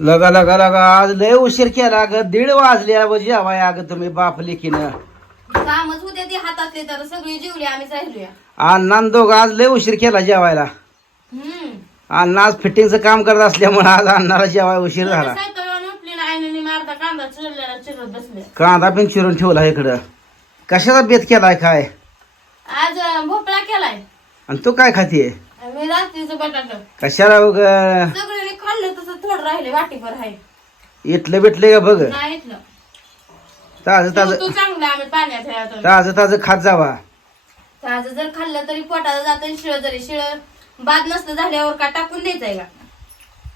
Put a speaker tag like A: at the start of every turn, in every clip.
A: लगा लगा लगा. आज लय उशीर केला ग. दीड वाजले अगं जेवाय अगं तुम्ही बाप लेकीनं.
B: कामच होते ते हातातले तर. सगळी जेवली आम्हीच राहिलोया.
A: अण्णा दोघं आज लय उशीर केला जेवायला.
B: हम्म.
A: अण्णा आज फिटिंगचं काम करत असल्यामुळे आज अण्णाला जेवाय उशीर झाला.
B: सायकल उठली ना आईने मारता कांदा चिरलेला चिरत बसले.
A: कांदा पण चिरून ठेवला इकडं. कशाचा बेत केलाय काय?
B: आज अं, भोपळा केलाय.
A: आणि तू काय खातीये?
B: मी रात्रीचं बटाट.
A: कशाला उग?
B: तसं थोडं राहिले वाटीभर आहे.
A: इटलं बिटलं का बघ?
B: नाही इथलं.
A: ताजं ताजं
B: तू चांगलं आम्ही पाण्यात
A: ताजं ताजं खात जावा.
B: ताजं जर खाल्लं तरी पोटाला जातं शिळ जरी शिळ बाद नसतं झाल्यावर का टाकून द्यायचंय का?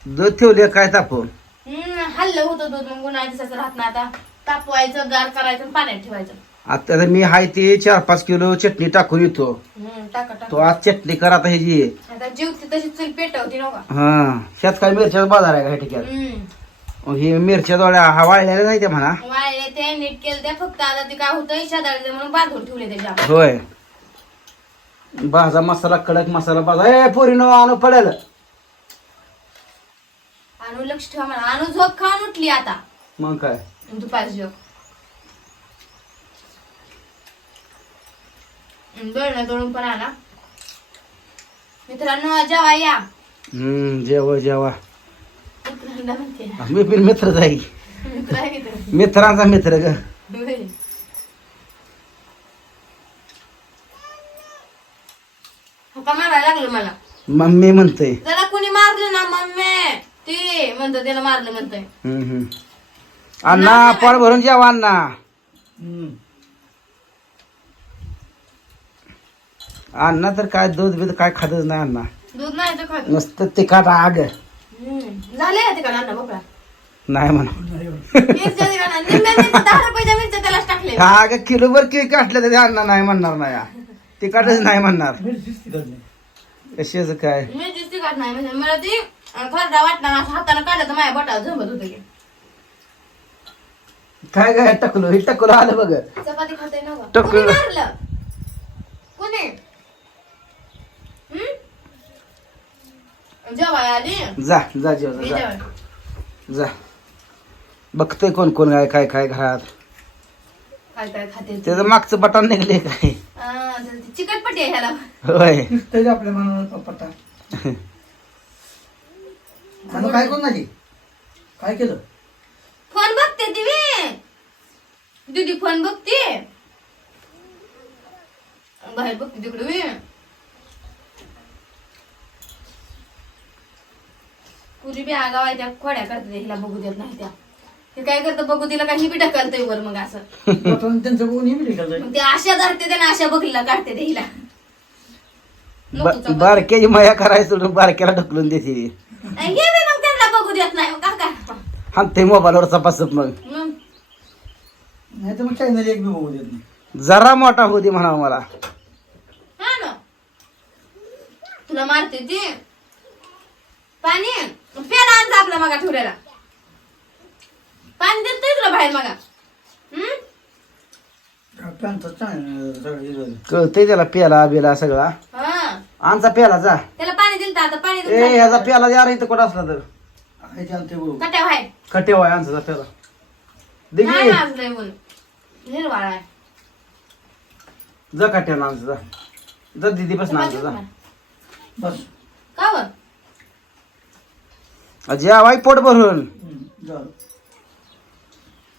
A: दूध ठेवले काय तापून
B: हम्म हल्लं होतं दूध मग गुन्हा दिसायचं राहत ना आता. तापवायचं गार करायचं आणि पाण्यात ठेवायचं.
A: आता तर मी हाय ते चार पाच किलो चटणी टाकून येतो.
B: हम्म टाका
A: तो
B: टाका
A: आज चटणी कर आता ह्याची
B: आता जीवती तशी चूल पेटवती नव्हता
A: हा शेत काय मिरच्याचा बाजार आहे का ह्या ठिकाणी?
B: हम्म.
A: मग हे मिरच्या दोड्या हा वाळलेल्या नाही त्या म्हणा.
B: वाळले ते नीट केलं ते फक्त आता ते काय होतं शेजारचे म्हणून बांधून ठेवले त्याच्या
A: होय. भाजा मसाला कडक मसाला भाजा. ए पोरीनो आणू पडेल.
B: आणू लक्ष ठेवा म्हणा. आणू झोप खाऊन उठली आता.
A: मग काय?
B: दुपारची झोप. दळणं दळून पण आणा. मित्रांनो जेवा या.
A: हम्म जेवा जेवा.
B: मित्रांना म्हणते.
A: मी पण मित्र जाई
B: मित्र आहे?
A: मित्रांचा मित्र ग.
B: होय. हका मारायला लागलं मला.
A: मम्मी म्हणतय.
B: जरा कोणी मारलं ना मम्मी? ते म्हणतं त्याला मारलं म्हणतंय.
A: हम्म हम्म. अण्णा पोट भरून जेवा अण्णा. अण्णा तर काय दूध बीध काय खातच नाही अण्णा.
B: दूध नाही तर खात.
A: नुसतं तिखट आग.
B: झाले का तिकडे अण्णा बघा
A: नाही म्हणा.
B: मिरच्या तिकडे निम्म्या मिरच्या दहा रुपयाच्या मिरच्या त्यालाच टाकले.
A: आग किलोभर केक काटलं तरी अण्णा नाही म्हणणार नाही हा. तिखटच नाही म्हणणार. कशाच काय?
B: मिरचीच तिखट नाही म्हणजे मला ती अं, खरडा वाटणार असं हाताने काढलं तर माझ्या बोटाला झंबत होतं की.
A: काय काय टकलो हे टकलो आलं बघ.
B: चपाती खाते ना गं?
A: टक-
B: कोणी मारलं? कोणी हम्म? जेवाय आली?
A: जा जा जेव जा.
B: जेवाय
A: जा. बघतोय कोण कोण काय काय काय घरात
B: काय काय खाते ते.
A: त्याचं मागचं बटन निघले काय?
B: ते चिकटपट्टी आहे ह्याला.
A: होय.
C: आपल्या मनाला पट्टा? आणि काय करून नाही काय केलं?
B: फोन बघते ती मी. दीदी फोन बघते. बाहेर बघते तिकडे मी. पुरी बी आगाव आहे त्या खोड्या करते हिला बघू देत नाही त्या. हे काय करतं बघू तिला काही बी ढकलतंय वर मग असं.
C: त्यांचं बघून हे बी केलं
B: मग ते आशा धरते ते ना आशा बघलीला काढते ते हिला. नको
A: ब-
B: चपाती.
A: बारक्याची माया करायचं सोडून बारक्याला ढकलून देते.
B: आणि हे बी मग त्यांना बघू देत नाही. मग काका
A: हा ते मोबाईलवर तपासत मग.
B: मग?
C: नाही तर मग चॅनल एक बी बघू देत नाही.
A: जरा मोठा होती म्हणा मला.
B: हा ना. तुला मारते ती. पाणी. आणजा आपला मगा ठेवलेला पाणी देतोय तुला बाहेर मगा.
A: कळतंय त्याला प्याला बिला सगळा.
B: हा.
A: आमचा प्याला जा.
B: त्याला पाणी दिलं आता पाणी
A: ए ह्याचा प्याला जा रे इथं कुठं असला तर.
B: कट्या
A: खटे वाय आमचा प्याला. दे
B: नाही
A: की.
B: माजलंय म्हणून. निर्वाळ आहे
A: जा खट्यानं आमचं जा. जा दिदी पासून आमचं जा.
C: बस.
B: का
A: जेवाय पोट भरून
C: हम्म, झालं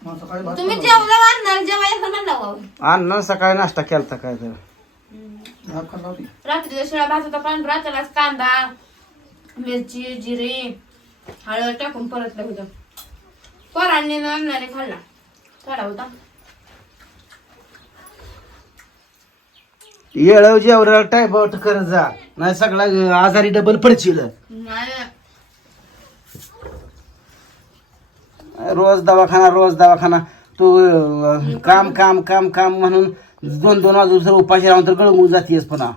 C: मग सकाळी भात
B: तुम्ही. जेवला म्हणला
A: अण्णा सकाळी नाश्ता केलता काय तर.
C: भात खाल्ला होती
B: रात्रीच्या शिळा भात होता पण रात्रीलाच कांदा मिरची जिरे हळद टाकून परतलं होतं. पोरांनी अण्णाने खाल्ला. थोडा होता.
A: येळव जेवढा आउट करत जा. नाही सगळा आजारी डबल पडशील.
B: नाही.
A: रोज दवाखाना रोज दवाखाना. तू काम काम काम काम म्हणून दोन दोन वाजून उपाशी राहून तर गळून जातीयस पुन्हा.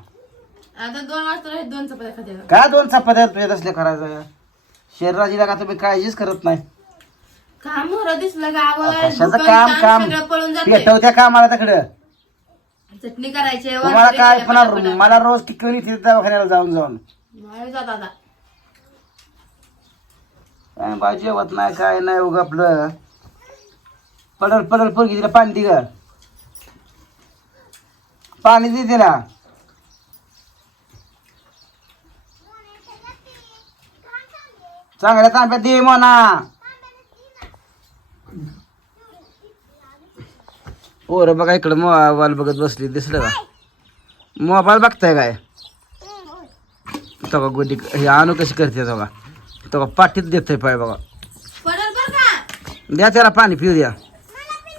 B: आता दोन वाजता दोन चपात्या खाते
A: काय दोन चपात्या तुझ्या तसल्या करायचं? शरीराची का तुम्ही काळजीच करत नाही.
B: काम दिसलं
A: काम काम पेटवत्या कामाला तिकडं.
B: चटणी करायची
A: तुम्हाला काय पुन्हा मला रोज किती येते दवाखान्याला जाऊन जाऊन. बा जेवत नाही काय नाही उग आपलं. पडल पडल पोरगी तिला पाणी दे ग. पाणी दे तिला. चांगल्या तांब्यात दे म्हणा. पोर बघा इकडं मोबाईल बघत बसली दिसलं का? मोबाईल बघताय काय? तो गोडी हे आणू कशी करते तो तो का पाठीत देतोय पाय बघा.
B: पडल बर का?
A: द्या त्याला पाणी पिऊ द्या.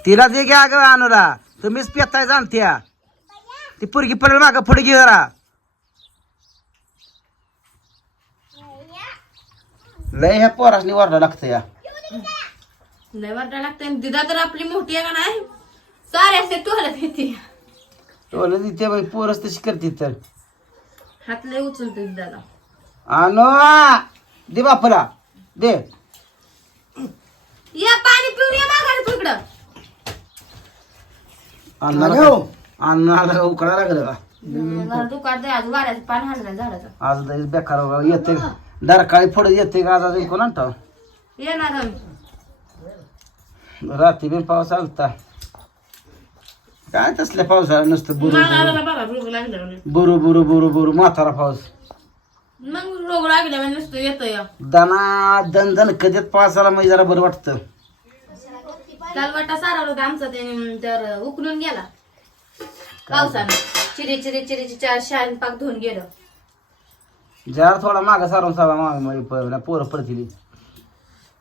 A: तिला दे घ्या ग आणूला तुम्हीच पेताय जाणत्या ती पुरगी पडेल माग पुढे घे जरा. लय ह्या पोरासनी वरडा लागतं या.
B: लय वाटा लागते दिदा तर आपली मोठी आहे का नाही? सारे असते तू हलत येते.
A: टोला तिथे बाई पोरच तशी करते तर.
B: हात लय उचलते दिदाला.
A: आणू दे बापला. दे.
B: या पाणी पिऊन या माघारी तू इकडं.
A: अन्नाला अन्नाला उकडा लागलं का?
B: दुकान हाणलं झाडाचं.
A: आज बेकार. येते दरकाळी पुढे येते का आज? अजून कोण आणतो?
B: येणार आम्ही.
A: रात्री बी पाऊस आलता. काय तसल्या पावसाळा नुसतं बुरू
B: मला बघा रोग लागले म्हणे.
A: बुरू बुरू बुरू बुरू. म्हातारा पाऊस.
B: मग रोग लागले म्हणजे नुसतं येतं या
A: दना दन दन कधीत पावसाला म्हणजे जरा बरं वाटतं.
B: काल वाटा सारा होता आमचा ते तर उकलून गेला. पावसानं. चिरी चिरी चिरीची चार शान पाक धुवून गेलं.
A: जरा थोडा माग सारून सावा मागे प- पोरं पडतील.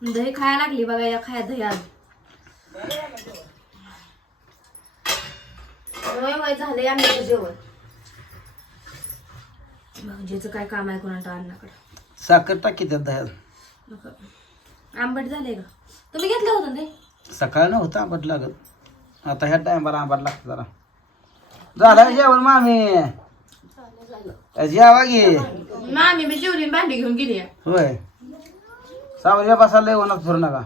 B: दही खायला लागली बघा या खाया दही आज. वय वय झालंय आम्ही जेवण. भाऊजीचं काय काम आहे कोणाला
A: साखर टाकी त्यात दह्यात.
B: नको. आंबट झाले का तुम्ही घेतलं होतं ना ते?
A: सकाळी नव्हतं आंबट लागत. आता ह्या टायमाला आंबट लागतं जरा. झालं जेवण मामी? जेवा घे
B: मामी मी जेवली भांडी घेऊन गेली. आहे.
A: होय. सावल्या बसायला येऊनच फिरू नका.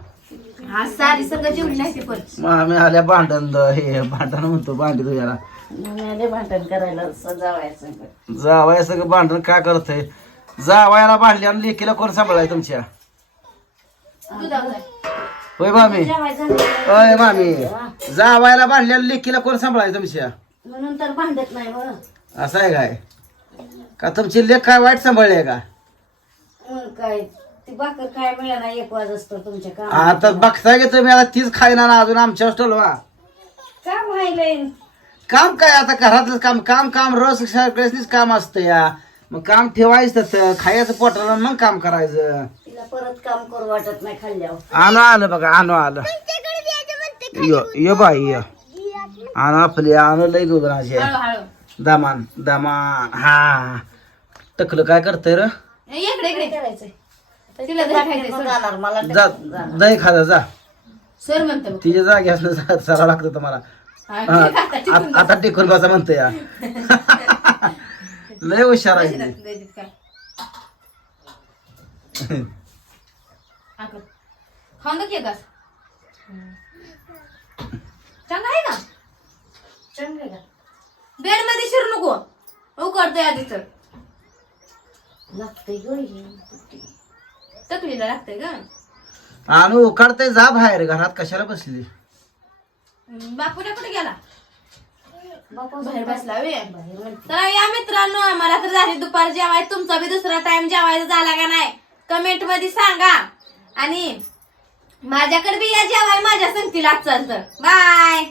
B: हा सारी सगळं जेवली नाही ती पण.
A: मग आम्ही आल्या भांडण द- हे भांडण म्हणतो भांडी तुझ्याला
D: भांडण करायला सजावायचं
A: जावाय सगळं भांडण काय करतय? जावायला भांडली आणि लेकीला कोण सांभाळाय तुमच्या?
B: आहे.
A: होय मामी. होय मामी. जावायला भांडली आणि लेकीला कोण सांभाळाय तुमच्या?
D: म्हणून तर भांडत नाही बरं
A: असं आहे काय? का तुमची लेख काय वाईट सांभाळले का?
D: मग काय? ती भाकर काय मिळाला एक वाज असतो तुमच्या काम
A: आता बघताय की तुम्ही आता तीच खायना ना अजून आमच्या टोलवा
D: काम व्हायलंय?
A: काम काय आता घरातलं काम? काम काम रस सगळ्याच काम असतं या. मग काम ठेवायचं तर खायचं पोटाला मग काम करायचं.
D: तिला परत काम करू वाटत नाही खाल्ल्यावर.
A: आणू आलं बघा आणू आलं यो यो बाई यो. आणू आपली आणू लय गुगराचे
B: हळू हळू.
A: दामान दामान. हा. टकलं काय करतंय र?
B: ए, इकडे इकडे.
D: करायचंय?
B: तिला दही खायचंय
D: मग
B: सर.
D: जाणार मला
A: जा दही खाजा जा.
B: सर म्हणतं बघ.
A: तिच्या जागेस सरावं लागतं तुम्हाला.
B: हा, आता
A: टिकून बसा म्हणतो या लय हुशार आहे.
B: दे की. चांगलं आहे ना
D: चांगलं का
B: बेडमध्ये शिरू नको. उकडतोय आधी तर.
D: लागतंय गं
B: तकलीला लागतंय का
A: आणू उकाडते जा बाहेर घरात कशाला बसली?
B: बापूला कुठे गेला?
D: बापा
B: बाहेर बसला या मित्रांनो आम्हाला तर झाली दुपार जेवाय. तुमचा बी दुसरा टाइम जेवायचा झाला का नाही? कमेंटमध्ये सांगा. आणि माझ्याकडे बी या जेवाय माझ्या संगतीला चालतं बाय